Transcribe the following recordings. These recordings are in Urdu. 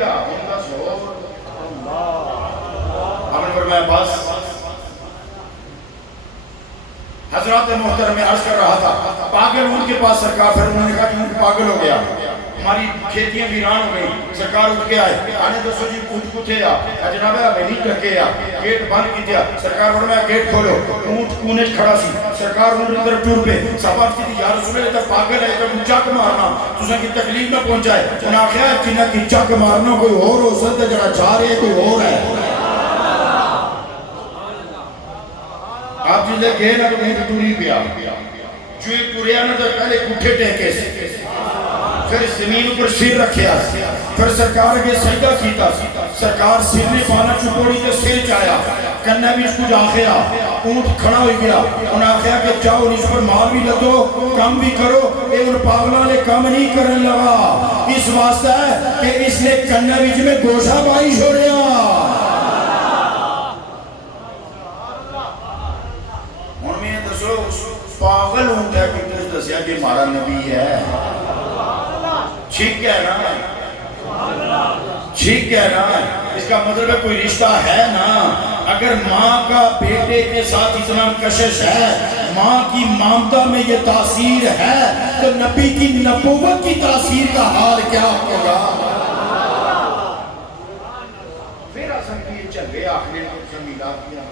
گیا ان کا شور ہم نے فرمایا بس حضرات محترم میں عرض کر رہا تھا پاگل اونٹ کے پاس سرکار، پھر انہوں نے کہا کہ اونٹ پاگل ہو گیا، ہماری کھیتیاں ویران ہو گئی، سرکار اٹھ کے آئے آنے دسو جی اونٹ کو تھے جناب ویلی کر کے گیٹ بند کی دیا، سرکار فرمایا گیٹ کھولو، اونٹ کونے کھڑا سی، سرکار اونٹ کی طرف ٹور پہ صحابہ کی یا رسول اللہ پاگل ہے تو چک مارنا تساں کی تکلیف نہ پہنچائے، انہاں کہا جنہ کی چک مارنا کوئی اور ہو سکتا جڑا چاہ رہے کوئی اور ہے۔ آپ جلے گئے نا تو کہیں تو ٹوری پیا جو ایک ٹوریا نا تو پہلے گھٹے ٹیکے سے پھر زمین پر سر رکھیا پھر سرکار کے سجدہ کیتا، سرکار سر نے پانا چپوڑی تے سر چایا کرنا بھی اس کو جاخیا، اونٹ کھڑا ہوئی گیا، انہوں نے کہا کہ جاؤ اس پر مال بھی لگو کام بھی کرو، اے ان پاگلہ نے کام نہیں کرنے لگا، اس واسطہ ہے کہ اس نے کرنا بھی جمیں گوشہ بائی چھوڑیا۔ پاگل اونٹ ہے کہ تجھ دسیا کہ ہمارا نبی ہے، ٹھیک ہے نا، ٹھیک ہے نا، اس کا مطلب ہے کوئی رشتہ ہے نا۔ اگر ماں کا بیٹے کے ساتھ اتنا کشش ہے، ماں کی مامتا میں یہ تاثیر ہے تو نبی کی نبوت کی تاثیر کا حال کیا ہوگا؟ پھر اصل کی چلے آخری میلاد کیا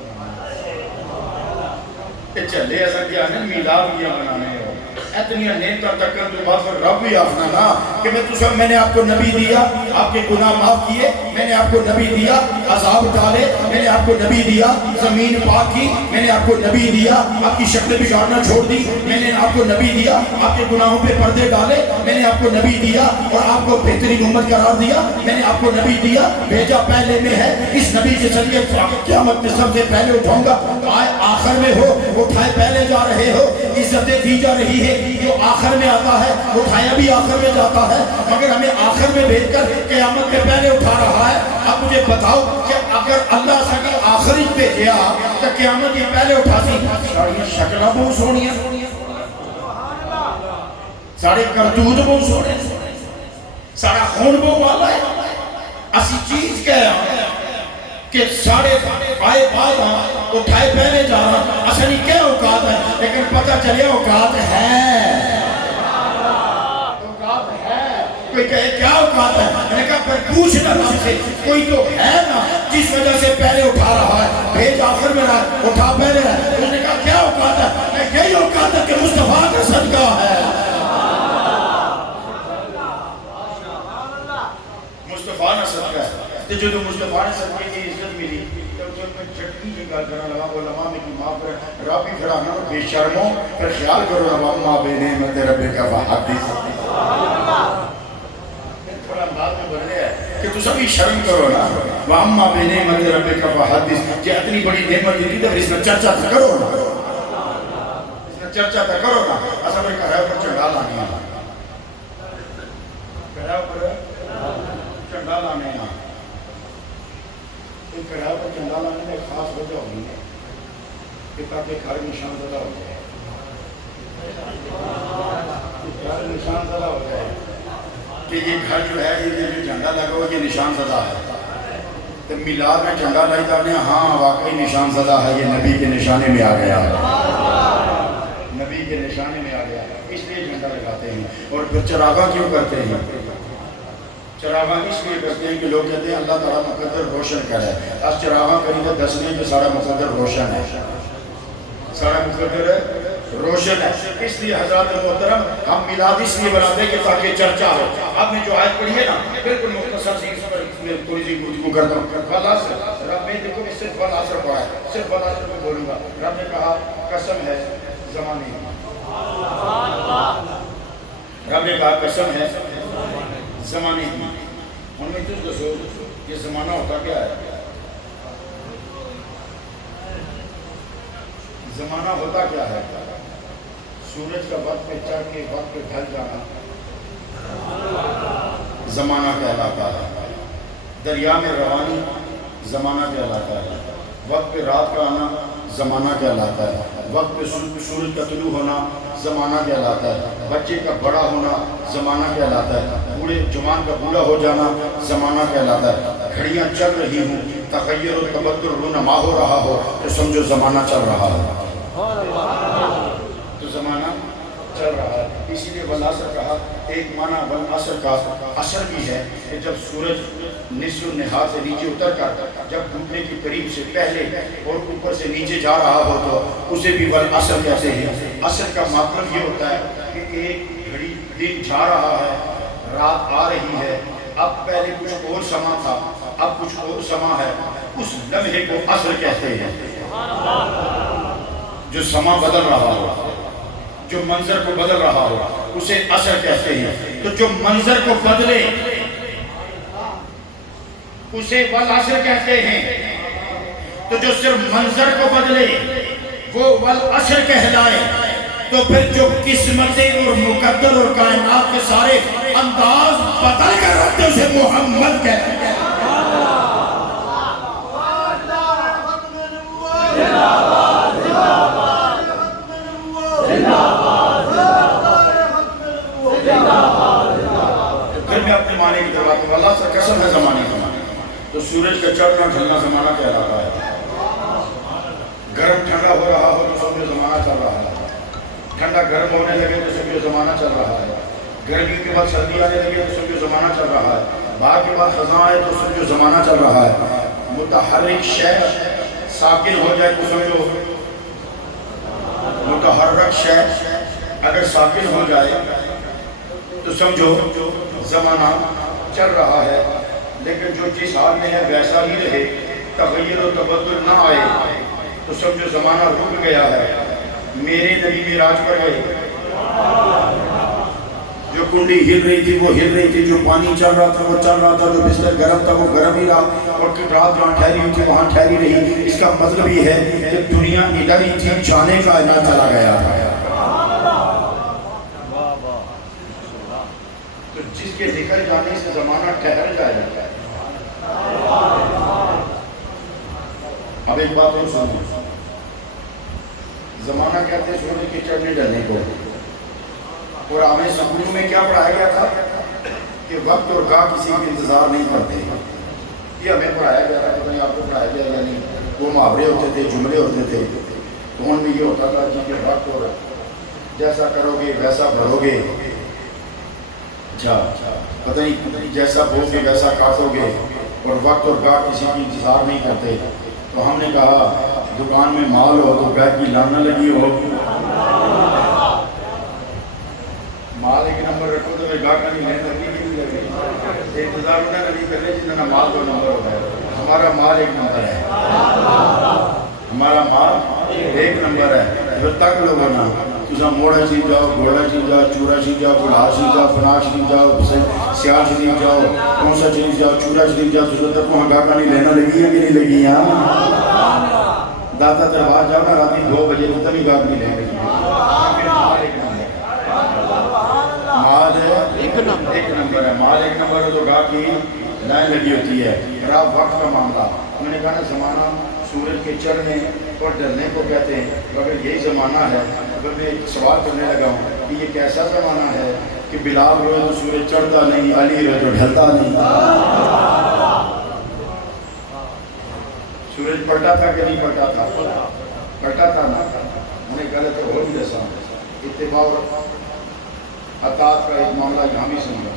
چلے ایسا کیا ہے میلاد کیا بنانے ہو اتنی نیمتر تکر تو بات پر رب بھی آفنا نا کہ میں نے آپ کو نبی دیا، آپ کے گناہ معاف کیے، میں نے آپ کو نبی دیا، عذاب ٹالے، میں نے آپ کو نبی دیا، زمین پاک کی، میں نے آپ کو نبی دیا، آپ کی شکل بگاڑنا چھوڑ دی، میں نے آپ کو نبی دیا، آپ کے گناہوں پہ پردے ڈالے، میں نے آپ کو نبی دیا اور آپ کو بہترین امت قرار دیا، میں نے آپ کو نبی دیا، بھیجا پہلے میں ہے، اس نبی کے ذریعے قیامت میں سب سے پہلے اٹھاؤں گا، آئے آخر میں ہو اٹھائے پہلے جا رہے ہو، عزتیں دی جا رہی ہے، جو آخر میں آتا ہے اٹھایا بھی آخر میں جاتا ہے، مگر ہمیں آخر میں بھیج کر قیامت میں پہلے اٹھا رہا ہے۔ اب مجھے بتاؤ کہ اگر اللہ سے آخری پہ گیا تو قیامت یہ پہلے اٹھا سی، ساڑھیاں شکلہ بہت سونیاں، ساڑھے کردود بہت سونے، ساڑھا خون بہت والا ہے، اسی چیز کہہ رہا ہے کہ ساڑھے آئے بعد اٹھائے پہلے جا رہا، اصلی کیا اوقات ہے لیکن پتہ چلے اوقات ہے، اوقات ہے، کوئی کہے کیا اوقات ہے، میں نے کہا پھر پوچھنا رب سے کوئی تو ہے نا جس وجہ سے پہلے اٹھا رہا ہے، بھیج آخر میں رہا ہے، اٹھا پہلے رہا ہے، میں نے کہا کیا اوقات ہے، میں یہی اوقات ہے کہ مصطفیٰ کا صدقہ ہے، مصطفیٰ نے صدقہ ہے، تو جو مصطفیٰ نے صدقہ کی عزت ملی تو میں چھٹی کی گل کرنا لگا علماء میں کی معاف کرے رب بھی کھڑا نا بے شرموں پھر خیال کرو وَمَا بِنِعْمَتِ رَبِّكَ فَحَدِّثْ، تھوڑا انداز میں بڑھ رہا ہے کہ تو سبھی شرم کرو نا وَمَا بِنِعْمَتِ رَبِّكَ فَحَدِّثْ، کہ اتنی بڑی نعمت دی تو اس میں چرچا تھا کرو نا، اس میں چرچا تھا کرو نا، اصلا میں کہا ہے پر چنڈا لانے آنا، کہا ہے پر چنڈا لانے آنا، کڑھا پر چنڈا لانے میں خاص وجہ ہوئی ہے کہ تاکہ گھر نشان زدہ ہو جائے، گھر نشان زدہ ہو جائے کہ یہ گھر جو ہے یہ جو جھنڈا لگا ہوا یہ نشان زدہ ہے، تو میلاد میں جھنڈا لائی جانے ہاں واقعی نشان زدہ ہے، یہ نبی کے نشانے میں آ گیا ہے، نبی کے نشانے میں آ گیا ہے، اس لیے جھنڈا لگاتے ہیں۔ اور پھر چراغاں کیوں کرتے ہیں؟ چراغاں اس لیے کرتے ہیں کہ لوگ کہتے ہیں اللہ تعالیٰ مقدر روشن کرے، اس چراغاں قریبا دسنے کہ سارا مقدر روشن ہے، سارا مقدر روشن ہے، اس لیے حضرات محترم ہم میلاد اس لیے بناتے ہیں کہ تاکہ چرچا ہو۔ آپ نے جو آیت پڑھی ہے نا بالکل مختصر سی اس پر میں تھوڑی سی گفتگو کرتا ہوں۔ والعصر، رب نے دیکھو صرف والعصر پڑھا ہے، صرف والعصر میں بولوں گا، رب نے کہا قسم ہے زمانے کی، رب نے کہا قسم ہے زمانے کی، ان میں تجھ دسو یہ زمانہ ہوتا کیا ہے؟ زمانہ ہوتا کیا ہے؟ سورج کا وقت پہ چڑھ کے وقت پہ ڈھل جانا زمانہ کہلاتا ہے، دریا میں روانی زمانہ کہلاتا ہے، وقت پہ رات کا آنا زمانہ کہلاتا ہے. وقت پہ سورج کا طلوع ہونا زمانہ کہلاتا ہے. بچے کا بڑا ہونا زمانہ کہلاتا ہے. بوڑھے جوان کا بوڑھا ہو جانا زمانہ کہلاتا ہے. گھڑیاں چل رہی ہوں، تغیر و تبدل رونما ہو رہا ہو تو سمجھو زمانہ چل رہا ہے. تو زمانہ چل رہا ہے. اسی لیے والعصر کہا. ایک معنی والعصر کا عصر بھی ہے کہ جب سورج نصف النہار سے نیچے اتر کر جب ڈوبنے کے قریب سے پہلے اور اوپر سے نیچے جا رہا ہو تو اسے بھی والعصر کہتے ہیں. عصر کا مطلب یہ ہوتا ہے کہ ایک گھڑی دن جا رہا ہے، رات آ رہی ہے. اب پہلے کچھ اور سما تھا، اب کچھ اور سما ہے. اس لمحے کو عصر کہتے ہیں. جو سما بدل رہا ہو، جو منظر کو بدل رہا ہو، اسے عصر کہتے ہیں. تو جو منظر کو بدلے اسے والعصر کہتے ہیں. تو جو صرف منظر کو بدلے وہ والعصر کہلائے. تو پھر جو قسمتیں اور مقدر اور کائنات کے سارے انداز بدل کر رکھتے اسے محمد کہتے ہیں. پھر میں اپنے معنی کی بات کروں. اللہ سے قسم ہے زمانے کا. تو سورج کا چڑھنا ڈھلنا زمانہ کہلاتا ہے. گرم ٹھنڈا ہو رہا ہو تو سمجھو زمانہ چل رہا ہے. ٹھنڈا گرم ہونے لگے تو سمجھو زمانہ چل رہا ہے. گرمی کے بعد سردی آنے لگے تو سمجھو زمانہ چل رہا ہے. بھاگ کے بعد خزاں آئے تو سمجھو زمانہ چل رہا ہے. متحرک شے ساکن ہو جائے تو سمجھو متحرک شے اگر ساکن ہو جائے تو سمجھو زمانہ چل رہا ہے. لیکن جو جس حال میں ہے ویسا ہی رہے، تغیر و تبدل نہ آئے تو سمجھو زمانہ رک گیا ہے. میرے نبی معراج پر گئے، جو کنڈی ہل رہی تھی وہ ہل رہی تھی، جو پانی چل رہا تھا وہ چل رہا تھا، جو بستر گرم تھا وہ گرم ہی رہا، اور رات جہاں ٹھہری ہوئی تھی وہاں ٹھہری رہی. اس کا مطلب یہ ہے کہ دنیا ادھر ہی تھی، جانے کا نہ چلا گیا تھا. تو جس کے نکل جانے سے زمانہ ٹھہر جائے. اب ایک بات اور سنو. زمانہ کہتے ہیں سورج کے چڑھنے ڈلنے کو. اور ہمیں سکولوں میں کیا پڑھایا گیا تھا کہ وقت اور گاہ کسی کا انتظار نہیں کرتے. یہ ہمیں پڑھایا گیا تھا. پتہ نہیں آپ کو پڑھایا گیا یا نہیں. وہ محاورے ہوتے تھے، جملے ہوتے تھے. تو ان میں یہ ہوتا تھا جی کہ وقت اور جیسا کرو گے ویسا بھرو گے. اچھا پتہ نہیں جیسا بو گے ویسا کاٹو گے. اور وقت اور گاہ کسی کی انتظار نہیں کرتے. تو ہم نے کہا دکان میں مال ہو تو گاہ کی لانہ لگی ہو. مال ایک نمبر رکھو تو گاہ کا نہیں محنت لگی کی نہیں لگے. انتظار ہونا نہیں کر رہے جتنا مال دو نمبر ہوتا ہے. ہمارا مال ایک نمبر ہے. ہمارا مال ایک نمبر ہے. جو تک لوگوں نا تُسا موڑا چیز جاؤ، گھوڑا چیز جاؤ، چورا چیز جاؤ، بلہار چیز جاؤ، فناک چیز جاؤ، سیال چیز جاؤ، کونسا چیز جاؤ، چورا چیز جاؤ. تُسا تک وہاں گاہ کا نہیں لینا لگی ہے کہ نہیں لگی ہے. داتا دربار جاؤ نا راتی 2 بجے تک بھی گاہ نہیں لینا لگی ہے. مال ایک نمبر ہے. مال ایک نمبر ہے تو گاہ کی لائن لگی ہوتی ہے. اور آپ وقت کا معاملہ میں نے کہا نا زمانہ سورج کے چڑھنے اور ڈلنے کو کہتے ہیں. اگر یہی زمانہ ہے، اگر میں ایک سوال کرنے لگا ہوں کہ یہ کیسا زمانہ ہے کہ بلال روئے تو سورج چڑھتا نہیں، علی روئے تو ڈھلتا نہیں. سورج پلٹا تھا کہ نہیں پلٹا تھا؟ پلٹا تھا نا. میں نے غلط ہو بھی جیسا اتباع اطاعت کا ایک معاملہ یہاں بھی سمجھا.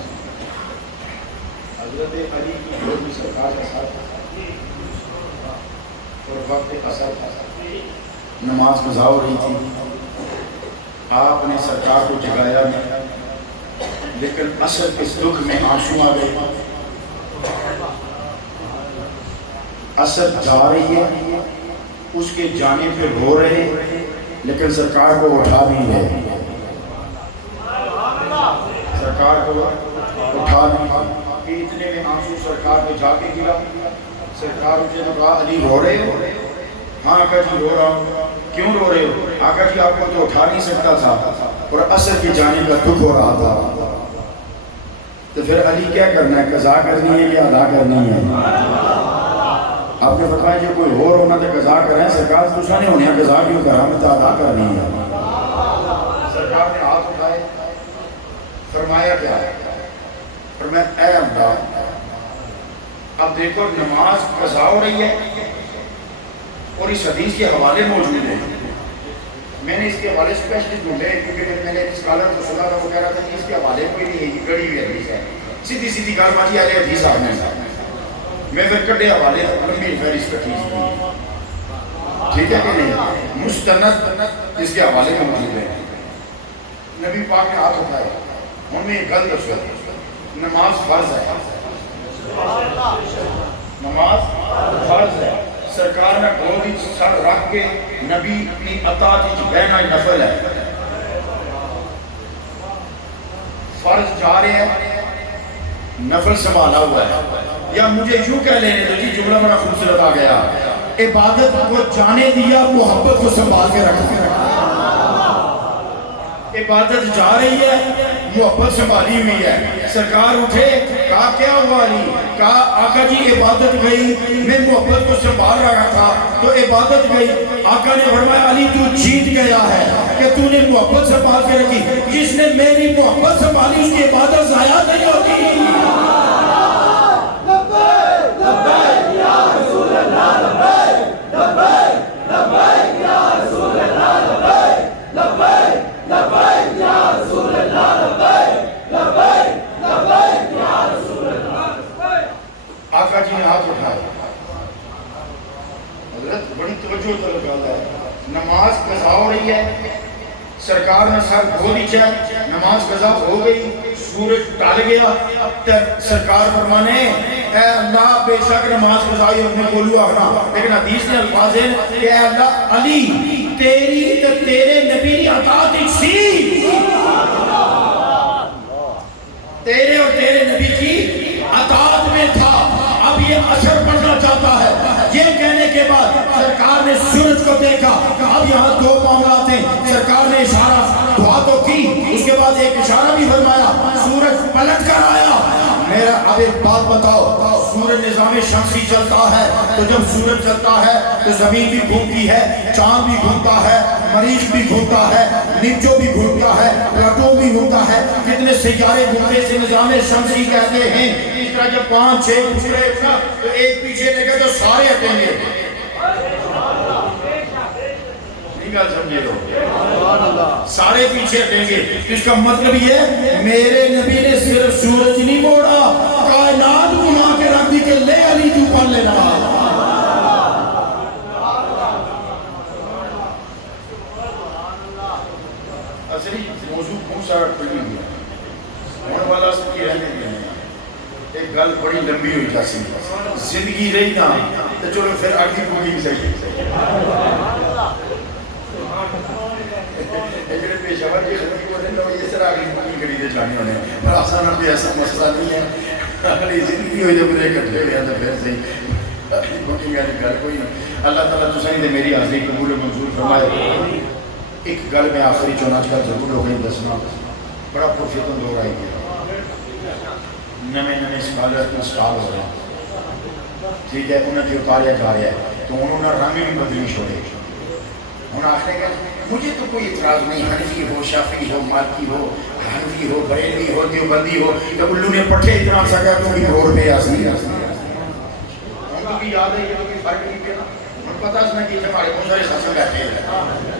حضرت علی کی جو بھی سرکار کا ساتھ تھا اور وقت اثر تھا. نماز قضا ہو رہی تھی، آپ نے سرکار کو جگایا نہیں، لیکن اثر کے دکھ میں آنسو آ گئے. اثر جا رہی ہے، اس کے جانے پہ رو رہے لیکن سرکار کو اٹھا نہیں رہے. سرکار کو اٹھا نہیں کہ اتنے میں آنسو سرکار پہ جا کے گرا. سرکار مجھے نے کہا علی رو رہے ہو؟ ہاں آقا جی رو رہا ہوں. کیوں رو رہے ہو؟ آقا جی آپ کو تو اٹھا نہیں سکتا تھا اور اثر کے جانے کا دکھ ہو رہا تھا. تو پھر علی کیا کرنا ہے؟ قضا کرنی ہے یا ادا کرنی ہے؟ آپ نے فرمایا جو کوئی اور ہونا تو قضا کریں سرکار دوسرا نہیں ہونے قضا کیوں کر ہمیں تو ادا کر رہی ہے سرکار نے ہاتھ اٹھائے فرمایا کیا ہے فرمایا اے اللہ اب دیکھو نماز قضا ہو رہی ہے اور اس حدیث کے حوالے موجود ہیں میں نے اس کے حوالے اسپیشلی ڈھونڈے کیونکہ میں نے اسکالر کو سنا تھا وہ کہہ رہا تھا کہ اس کے حوالے کوئی نہیں ہے یہ گڑی ہوئی حدیث ہے سیدھی سیدھی کار ماجی آلے حدیث آنے میں پھر کٹے حوالے لمبی فہرست رکھی ٹھیک ہے کہ نہیں مستند اس کے حوالے میں موجود ہے نبی پاک نے ہاتھ اٹھائے ہم نے ایک گل دسو نماز فرض ہے نماز فرض ہے سرکار نے گودی سر رکھ کے نبی اپنی اطاعت وچ بہنا نفل ہے فرض جا رہے ہیں نفل سنبھالا ہوا ہے یا مجھے یوں کہہ لینے دو جی جملہ بڑا خوبصورت آ گیا عبادت کو جانے دیا محبت کو سنبھال کے رکھا عبادت جا رہی ہے محبت سنبھالی ہوئی ہے سرکار اٹھے کہا کیا ہوا علی کہا آقا جی عبادت گئی میں محبت کو سنبھال رہا تھا تو عبادت گئی آقا نے فرمایا علی تو جیت گیا ہے کہ تو نے محبت سنبھال کے رکھی جس نے میری محبت سنبھالی اس کی عبادت ضائع نہیں ہوتی لبیک یا رسول اللہ لبیک لبیک لبیک یا رسول اللہ لبیک لبیک لبیک یا رسول اللہ لبیک لبیک لبیک یا رسول اللہ آقا جی نے ہاتھ اٹھائے حضرت بڑی توجہ طلب ہے نماز قضا ہو رہی ہے سرکار نے سر دھو دیچا نماز قضا ہو گئی سورج ڈال گیا سرکار فرمانے اے اللہ بے شک نماز قضائی ہم نے بولو آخنا لیکن حدیث نے الفاظ ہے کہ اے اللہ علی تیری تو تیرے نبی کی اطاعت ایک سی تیرے اور تیرے نبی کی اطاعت میں تھا اب یہ اثر پڑنا چاہتا ہے یہ کہنے کے بعد سرکار نے سورج کو دیکھا اب یہاں دو معاملات ہیں سرکار نے اشارہ دعا تو کی اس کے بعد ایک اشارہ بھی فرمایا سورج پلٹ کر آیا میرا اب ایک بات بتاؤ سورج نظام شمسی چلتا ہے تو جب سورج چلتا ہے تو زمین بھی گھومتی ہے چاند بھی گھومتا ہے مریخ بھی گھومتا ہے نیپچو بھی گھومتا ہے پلوٹو بھی گھومتا ہے کتنے سیارے گھومتے سے نظام شمسی کہتے ہیں اس طرح جب 5-6 گھومتے اٹھنا تو ایک پیچھے لگے تو سارے ہٹیں گے نہیں گل سمجھے لو سارے پیچھے ہٹیں گے اس کا مطلب یہ میرے نبی نے صرف سورج نہیں موڑا کائنات گھما کے رکھ دی کہ لے علی تو پڑھ لینا اصلی موضوع کون سا پڑھی ہوئی ہونے والا سب کی رہنے دیا ایک گل بڑی لمبی ہوئی جاسی زندگی رہی نا تو چلو پھر اگلی پوری بھی صحیح جڑے پیشاور کی خدمت کو دیں یہ سر آگے بکنگ کری دے جانے ہونے پر آسان بھی ایسا مسئلہ نہیں ہے اگلی زندگی ہوئی جب مجھے کٹھے ہوئے ہیں تو پھر صحیح اگلی بکنگ ہے گھر کوئی اللہ تعالیٰ تو صحیح دے میری حاضری قبول منظور فرمائے ایک گل میں آخری چوناچ کا ضرور ہو گئی دسنا بڑا پرفتن دور آئی گیا نمے اسکالر انسٹال ہو رہے ہیں ٹھیک ہے انہیں جو اتاریا جا رہا ہے تو انہوں نے رنگ بھی بدلی چھوڑے انہوں نے آخر کہ مجھے تو کوئی اعتراض نہیں حنفی ہو شافعی ہو مالکی ہو حنفی ہو بریلوی ہو دیوبندی ہو تو الو نے پٹھے اتنا سکا تو بھی روڈ پہ آسی ان کو بھی یاد ہے یہ تو کوئی فرق نہیں پہ ان پتہ سنا کہ ہمارے بہت سارے ساتھ بیٹھے ہیں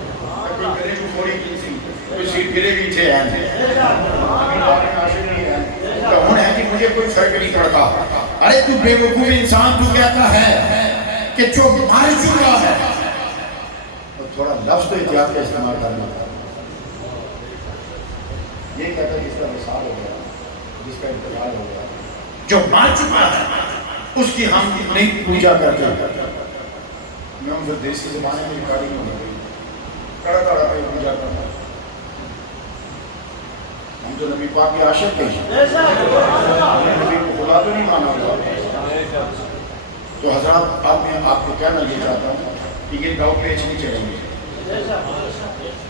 کوئی گرے کو تھوڑی کی سی کوئی سیٹ گرے بھی تھے ہیں ابھی بارے ناشر نہیں ہے تو ہوں ہے کہ مجھے کوئی فرق نہیں پڑتا ارے تو بے وقوف انسان تو کہتا ہے کہ جو مر چکا ہے تھوڑا لفظ تو احتیاط کا استعمال کرنا یہ کہتا ہے جس کا وصال ہو گیا جس کا انتقال ہو گیا جو مر چکا ہے اس کی ہم نہیں پوجا کرتے میں ہم دیسی زمانے میں ریکارڈنگ ہو گئی کڑا کڑا پہ پوجا کرنا ہم تو نبی پاک کی عاشق ہیں نبی کو خدا تو نہیں مانا ہوگا تو حضرات اب میں آپ کو کہنا یہ چاہتا ہوں کہ یہ داؤ پیچ نہیں چلیں گے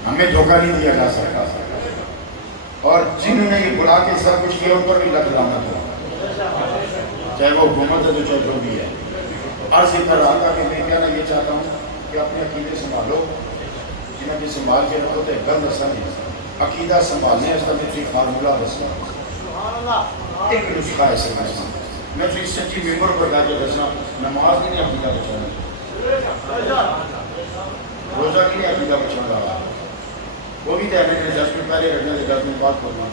ہمیں دھوکہ نہیں دیا جا سکتا اور جنہوں نے یہ بلا کے سب کچھ کیا ان پر بھی لگ لعنت ہو چاہے وہ حکومت ہے تو چاہے جو بھی ہے عرض کر رہا تھا کہ میں کہنا یہ چاہتا ہوں کہ اپنے عقیدے سنبھالو جنہیں کہ سنبھال کے رکھو تو گند اثر نہیں عقیدہ سنبھالنے اس طرح سے فارمولہ دسنا ایک نسخہ ایسے کرنا میں تو اس سچی ممبر پر جا کے دسنا نماز نہیں عقیدہ بچانا روزہ کی نہیں عقیدہ بچانا رہا وہ بھی تیرنے کے 10 منٹ پہلے رکھنے سے 10 منٹ بعد کرنا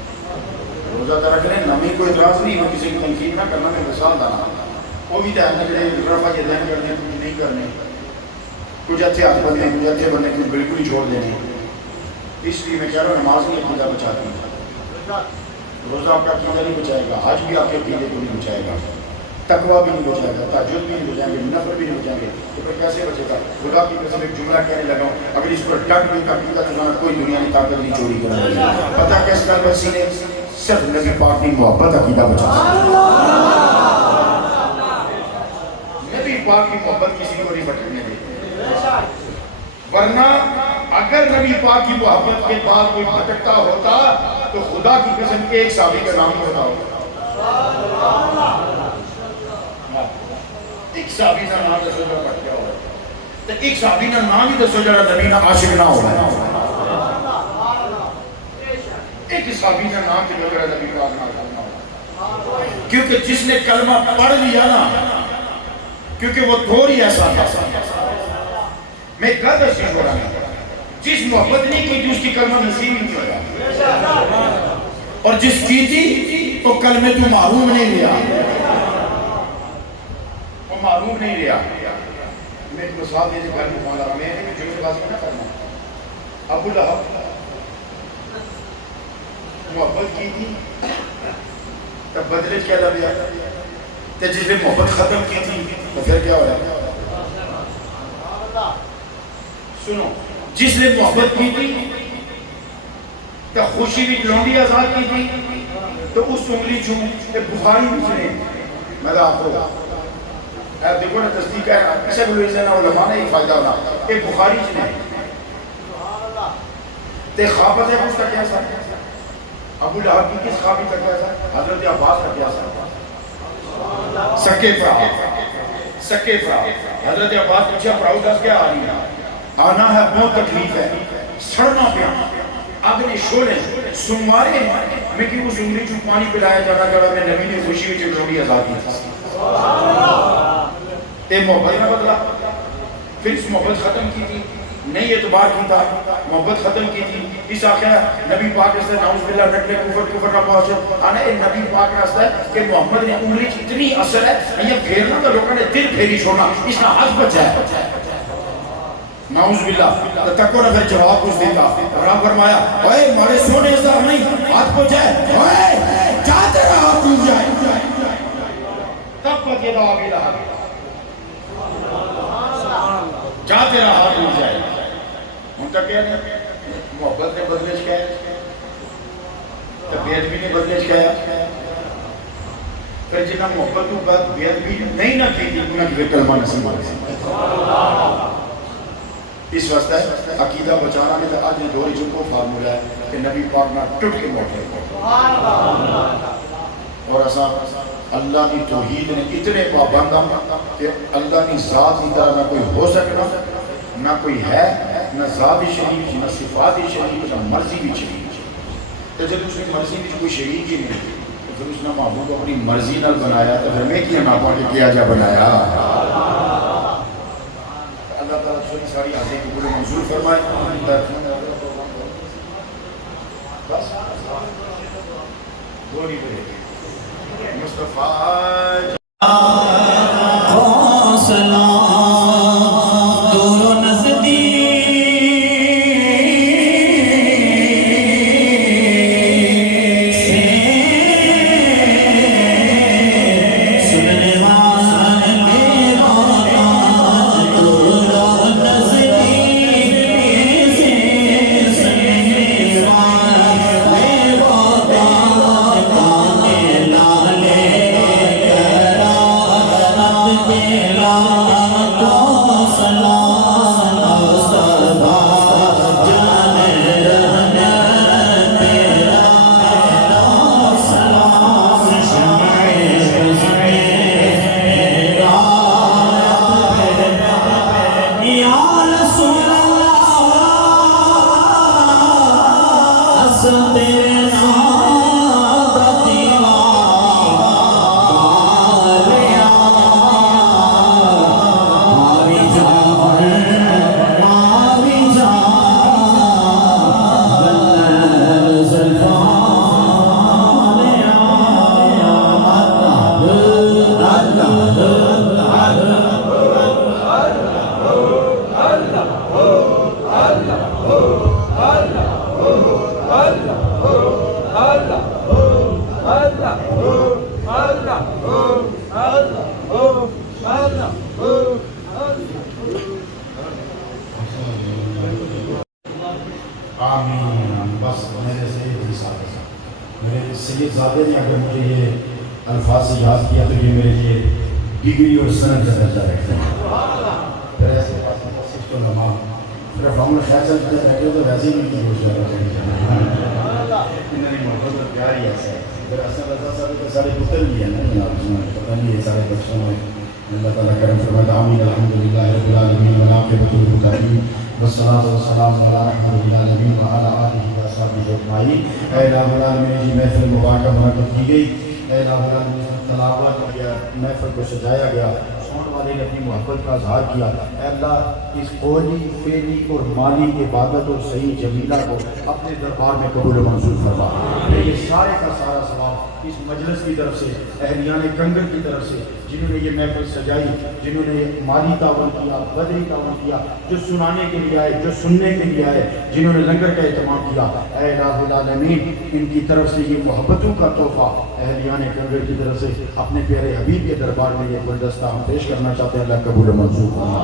روزہ تو رکھنے نمی کوئی اعتراض نہیں میں کسی کی تنقید نہ کرنا میں مثال دانا وہ بھی تیرنے کے رفع یہ دہن کرنے کچھ نہیں کرنے کچھ اچھے ہاتھ بننے کچھ اچھے بننے کچھ بالکل ہی چھوڑ دینے اس لیے میں کہہ رہا ہوں نماز نہیں عقیدہ بچاتی روزہ آپ کا عقیدہ نہیں بچائے گا حج بھی آپ کے عقیدے کو نہیں بچائے گا تقویٰ بھی نہیں بچائے گا تہجد بھی نہیں بچائیں گے نفل بھی نہیں بچائیں گے تو پھر کیسے بچے گا خدا کی قسم ایک جملہ کہنے لگا ہوں اگر اس پر ڈٹ بھی عقیدہ تو کوئی دنیا کی طاقت نہیں چوری کرے پتہ کیس طرح بچی نے صرف نبی پاک کی محبت عقیدہ بچا نبی پاک کی محبت کسی کو نہیں بٹنے دے ورنہ اگر نبی پاک کی محبت کے بعد کوئی بھٹکتا ہوتا تو خدا کی قسم ایک صحابی کا نام ہوتا ہوگا ایک صحابی کا نام دسو جڑا بھٹکیا ہوگا تو ایک صحابی کا نام ہی دسو جڑا نبی کا عاشق نہ ہوگا ایک صحابی کا نام دسو جڑا نبی پاک نہ ہوگا کیونکہ جس نے کلمہ پڑھ لیا نا کیونکہ وہ دور ہی ایسا تھا میں گھر دستی ہو رہا ہوں جس محبت نہیں کی تھی اس کی کلمہ نصیب نہیں ہوگا اور جس کی تھی تو کلمہ تو معروم نہیں لیا وہ معروم نہیں لیا میں ایک مثال دیتے گھر میں پہنچا رہا میں نے جو سے بازی نہ کرنا ابو لہب محبت کی تھی تب بدلے کیا لبیا تو جس نے محبت ختم کی تھی تو پھر کیا ہوا سنو جس نے محبت کی تھی تو خوشی بھی لونڈی آزاد کی تھی تو اس انگلی چھو بخاری بھی چنے میں تو آپ کو دیکھو نا تصدیق ہے ایسے بلو اسے نا علماء نے ہی فائدہ ہونا ایک بخاری چنے تے خوابت ہے اس کا کیا سا ابو لہب کی کس خوابی کا کیا سا حضرت عباس کا کیا سا سکے فرا حضرت عباس پوچھا پراؤ دس کیا آ رہی ہے آنا ہے بہت تکلیف ہے سڑنا پیا اگنے شولے سنوارے میں کہ اس انگلی چون پانی پلایا جانا جڑا میں نبی نے خوشی میں چڑھوڑی آزادی تے محبت نہ بدلا پھر اس محبت ختم کی تھی نہیں اعتبار کی تھا محبت ختم کی تھی اس آخر نبی پاک اس نے نعوذ باللہ نکلے کفر نہ پہنچے آنا اے نبی پاک راستہ ہے کہ محمد نے انگلی کی اتنی اثر ہے یہ پھیرنا تو لوگوں نے دل پھیری چھوڑنا اس کا حج بچا ہے نعوذ باللہ تکو نہ پھر جواب کچھ دیتا رب فرمایا اوے مارے سونے سر نہیں ہاتھ کو جائے اوے جاتے رہا ٹوٹ جائے تب بچے دا آگے رہا جاتے رہا ہاتھ ٹوٹ جائے ان کا کیا نہیں محبت نے بدلے کیا ہے طبیعت بھی نے بدلے کیا ہے پھر جنہ محبت کو بعد بیعت بھی نہیں نہ کی تھی انہیں کہ کلمہ نصیب آئے اس واسطہ عقیدہ بچانا میں تو آج نے دوری جو کو فارمولا ہے کہ نبی پاک نہ ٹوٹ کے موٹے اور ایسا اللہ کی توحید نے اتنے پابندہ کہ اللہ کی ذات کی طرح نہ کوئی ہو سکنا نہ کوئی ہے نہ ذات ہی شریک نہ صفات ہی شریک نہ مرضی بھی شریک تو جب اس نے مرضی بھی کوئی شریک ہی نہیں تو پھر اس نے معبود اپنی مرضی نہ بنایا تو پھر میں کیا نہ پاکے کیا جا بنایا اللہ تعالیٰ سوئی ساری حاضر کی پورے منظور فرمائے بس دو نہیں پڑے مصطفیٰ آمین. بس میرے سید زادے میرے سید زادے نے اگر مجھے یہ الفاظ سے یاد کیا تو یہ میرے لیے ڈگری اور سند کا درجہ رکھتے ہیں. پھر ایسے صرف علماء پھر ہم خیال سے رہتے تو ویسے ہی نہیں ہو جاتا. انہیں محبت اور پیار ہی ایسا ہے. پھر اصل رضا صاحب کے سارے پتر بھی ہیں نا پتہ نہیں ہے سارے بچوں میں. اللہ تعالیٰ کرم فرمائے. آمین. الحمدللہ رب العالمین والعاقبۃ للمتقین والصلاۃ والسلام علی رحمۃ للعالمین وعلی آلہ وصحبہ اجمعین. اے الہ العالمین کی محفل مبارکہ منعقد کی گئی. اے الہ العالمین تلاوت یا محفل کو سجایا گیا. سننے والے نے اپنی محبت کا اظہار کیا. اے اللہ اس قولی فعلی اور مالی عبادت اور صحیح جمیلہ کو اپنے دربار میں قبول و منظور فرما. یہ سارے کا سارا ثواب اس مجلس کی طرف سے اہلیان کنگر کی طرف سے جنہوں نے یہ محفل سجائی, جنہوں نے مالی تعاون کیا, بدری تعاون کیا, جو سنانے کے لیے آئے, جو سننے کے لیے آئے, جنہوں نے لنگر کا اہتمام کیا. اے الہ العالمین ان کی طرف سے یہ محبتوں کا تحفہ اہلیان کنگر کی طرف سے اپنے پیارے حبیب کے دربار میں یہ گلدستہ ہم پیش کرنا چاہتے ہیں. اللہ قبول و منظور فرما.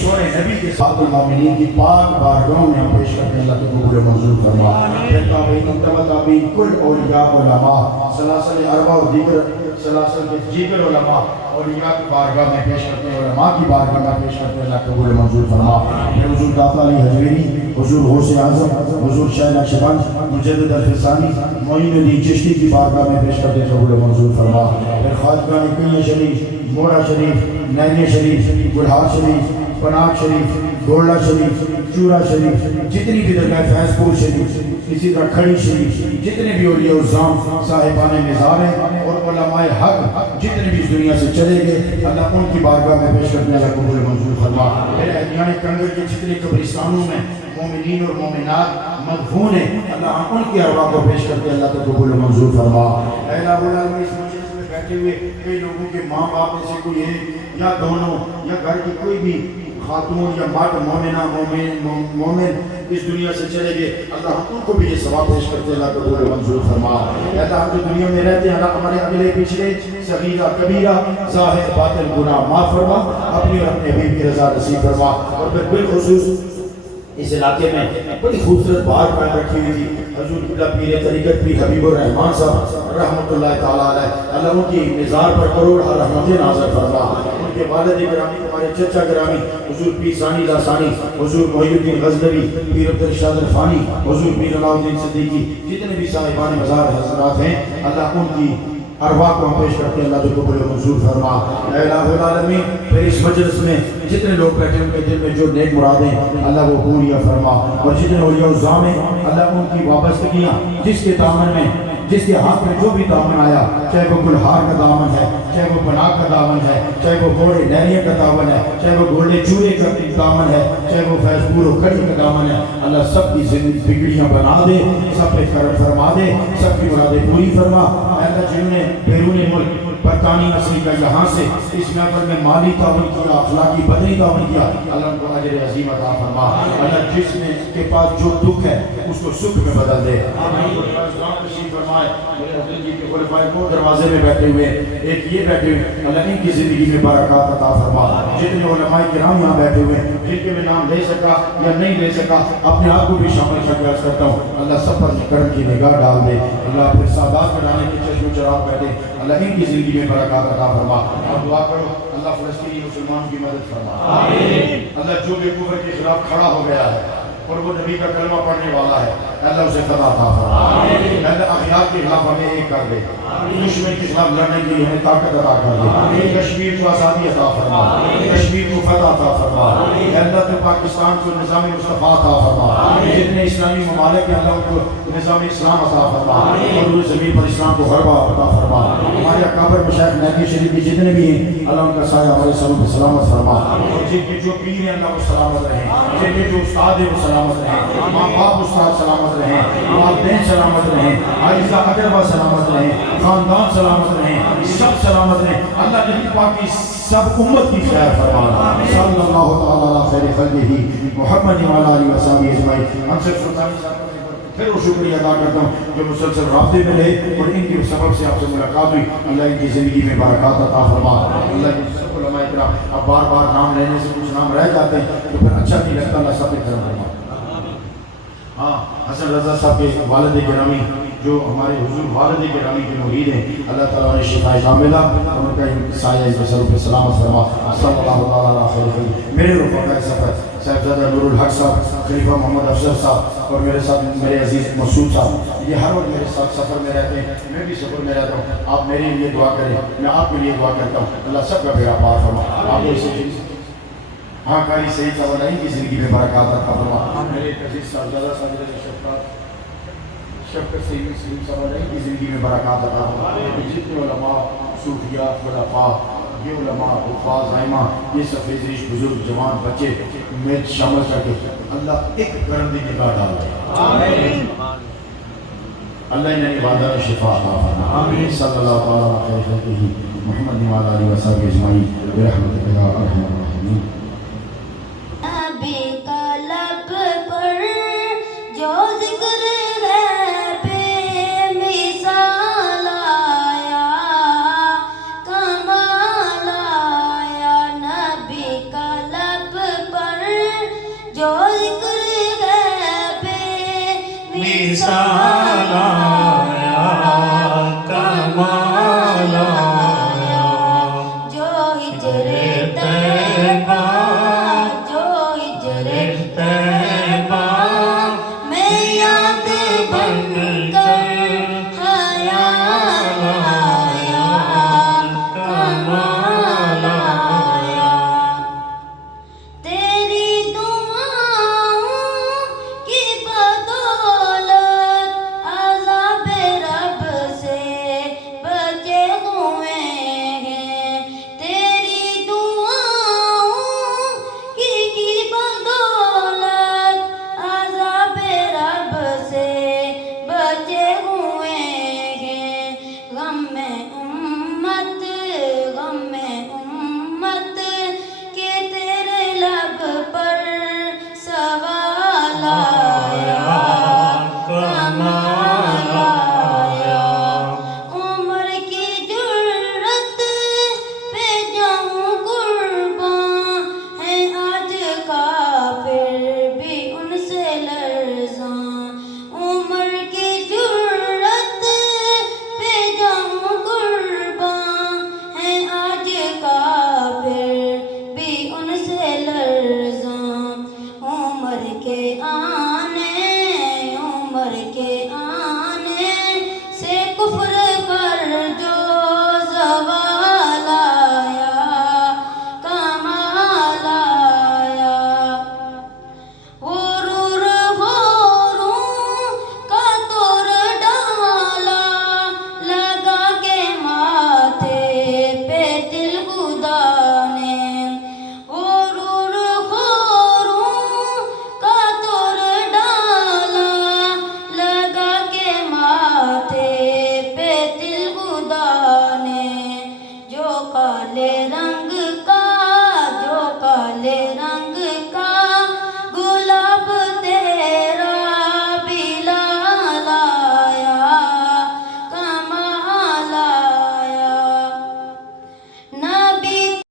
سونے نبی کے ساتھ المومنین کی پاک بارگاہوں میں ہم پیش کرتے ہیں. اللہ قبول و منظور فرما. پھر تابعین تبع تابعین کل اولیاء علماء سلاسل اربع اور دیگر سلاسل کے دیگر علماء اولیاء کی بارگاہ میں پیش کرتے ہیں. علماء کی بارگاہ میں پیش کرتے ہیں. اللہ قبول و منظور فرما. پھر حضور داتا علی حجویری, حضور غوث اعظم, حضور شاہ نقشبند, مجدد الفسانی, معین الدین چشتی کی بارگاہ میں پیش کرتے ہیں. قبول و منظور فرما. پھر خواجگان کنیہ شریف, موڑا شریف, نینی شریف, گلہار شریف, پناک شریف, گولڈا شریف, چورا شریف, جتنی بھی درگاہ فیض پور شریف, اسی طرح کھڑی شریف, جتنے بھی اولیاء الزام صاحبان مزار ہیں اور علماء حق جتنے بھی اس دنیا سے چلے گئے, اللہ ان کی بارگاہ میں پیش کرنے. اللہ قبول منظور فرما. پھر اہلیان کنگر کے جتنے قبرستانوں میں مومنین اور مومنات مدفون ہیں, اللہ ان کی ارواح کو پیش کرتے. اللہ تو قبول منظور فرما. اے الہ العالمین اس مجلس میں بیٹھے ہوئے کئی لوگوں کے ماں باپ میں سے کوئی ایک یا دونوں یا گھر کی کوئی بھی خاتون یا مرد مومنہ مومن اس دنیا سے چلے گئے, اللہ ان کو بھی یہ ثواب پیش کرتے. اللہ قبول منظور فرما. اللہ ہم جو دنیا میں رہتے ہیں اللہ ہمارے اگلے پچھلے صغیرہ کبیرہ ظاہر باطن گناہ معاف فرما, اپنی اور اپنے حبیب کی رضا نصیب فرما. اور پھر بالخصوص اس علاقے میں بڑی خوبصورت بار قائم رکھی ہوئی تھی حضور قبلہ پیر طریقت پیر حبیب الرحمان صاحب رحمۃ اللہ تعالیٰ علیہ. اللہ ان کی مزار پر کروڑ رحمت نازل فرما. ان کے والد گرامی ہمارے چچا گرامی حضور پیر ثانی لاسانی, حضور محی الدین غزنوی, پیر عبدالرشید الفانی, حضور پیر علاء الدین صدیقی, جتنے بھی صاحبان مزار حضرات ہیں اللہ ان کی ارواح کو ہم پیش کرتے ہیں. اللہ تو قبول منظور فرما. اے الہ العالمین پھر اس مجلس میں جتنے لوگ بیٹھے ان کے دل میں جو نیک مرادیں اللہ وہ پوریا فرما. اور جتنے اولیاء الزام ہیں اللہ ان کی وابستگیاں جس کے دامن میں جس کے ہاتھ میں جو بھی دامن آیا, چاہے وہ گلہار کا دامن ہے, چاہے وہ پناہ کا دامن ہے, چاہے وہ گھوڑے نینیا کا دامن ہے, چاہے وہ گھوڑے چورے کا دامن ہے, چاہے وہ فیض پور و کھڑی کا دامن ہے, اللہ سب کی زندگی بگڑیاں بنا دے, سب پہ کرم فرما دے, سب کی مرادیں پوری فرما. اللہ جنہوں نے بیرون ملک برطانیہ اصلی کا یہاں سے اس محفل میں مالی تعاون کیا, اخلاقی بدنی تعاون کیا, اللہ ان کو اجر عظیم عطا فرما. اللہ جس نے کے پاس جو دکھ ہے اس کو سکھ میں بدل دے. دروازے میں بیٹھے ہوئے ایک یہ بیٹھے ہوئے اللہ ان کی زندگی میں برکات عطا فرما. جتنے علماء کرام یہاں بیٹھے ہوئے جن کے میں نام لے سکا یا نہیں لے سکا اپنے آپ کو بھی شامل کر کے عرض کرتا ہوں اللہ سب پر کرم کی نگاہ ڈال دے. اللہ پھر سادات بنانے کے چشم و چراغ بیٹھے اللہ ان کی زندگی میں برکات عطا فرما. اور دعا کرو اللہ فلسطینی مسلمان کی مدد فرما. اللہ جو بھی کفر کے خلاف کھڑا ہو گیا ہے اور وہ نبی کا کلمہ پڑھنے والا ہے اللہ اسے فتح عطا فرما. اللہ اغیار کے خلاف ہمیں ایک کر دے, دشمن کے خلاف لڑنے کے لیے ہمیں طاقت عطا کر دے. کشمیر کو آزادی عطا فرما, کشمیر کو فتح عطا فرما. اللہ تو پاکستان کو نظام مصطفیٰ عطا فرما. جتنے اسلامی ممالک ہیں اللہ ان کو نظام اسلام عطا فرما اور پوری زمین پر اسلام کو غلبہ عطا فرما. ہمارے اکابر مشائخ نبی شریف کے جتنے بھی ہیں اللہ ان کا سایہ ہمارے سروں پہ سلامت فرما. اور جن کے جو پیر ہیں اللہ وہ سلامت رہیں, جن کے جو استاد ہیں وہ سلامت رہیں, ماں باپ استاد سلامت رہیں, والدین سلامت رہیں, عائشہ اقربا سلامت رہیں, خاندان سلامت رہیں, سب سلامت رہیں. اللہ نبی پاک کی سب امت کی خیر فرما. صلی اللہ تعالی علی خیر خلقہ محمد و علی آلہ و صحبہ اجمعین. ہم سے سلطانی صاحب پھر وہ شکریہ ادا کرتا ہوں جو مسلسل رابطے میں رہے اور ان کی سبب سے آپ سے ملاقات ہوئی. اللہ ان کی زندگی میں برکات عطا فرما. اللہ کی سب علماء کرام اب بار بار نام لینے سے کچھ نام رہ جاتے ہیں تو پھر اچھا نہیں لگتا. اللہ سب کے کرم فرما. ہاں حسن رضا صاحب کے والد گرامی جو ہمارے حضور والد گرامی کے مرید ہیں, اللہ تعالیٰ نے شفا کاملہ اور ان کا سایہ سروں پہ سلامت فرما. صلی اللہ تعالیٰ علیہ وسلم. میرے رفقائے سفر صاحبزادہ نور الحق صاحب, خلیفہ محمد افضل صاحب اور میرے ساتھ میرے عزیز مسعود صاحب, یہ ہر وقت میرے ساتھ سفر میں رہتے ہیں, میں بھی سفر میں رہتا ہوں. آپ میرے لیے دعا کریں, میں آپ کے لیے دعا کرتا ہوں. اللہ سب کا بیڑا پار فرما. آپ کو اسے ہاں قاری سعید صاحب علیہ کی زندگی میں برکات عطا فرما. میرے عزیز صاحبزادہ صاحب شفقت سعید سلیم صاحب علیہ کی زندگی میں برکات عطا فرما. جتنے علماء صوفیاء خلفاء یہ علماء حفاظ ائمہ یہ سب فیض بزرگ جوان بچے میں شامل کر کے اللہ ایک کرم دی نگاہ ڈال دے. اللہ انہیں عبادت شفا عطا فرما. صلی اللہ تعالیٰ علیہ وسلم محمد وعلی آلہ وصحبہ اجمعین برحمتک یا ارحم الراحمین. نبی کا لب پر جو ذکر ہے بے مثال آیا, کمال آیا. نبی کا لب پر جو ذکر ہے بے مثال آیا, کمال آیا. جو ہجر طیبہ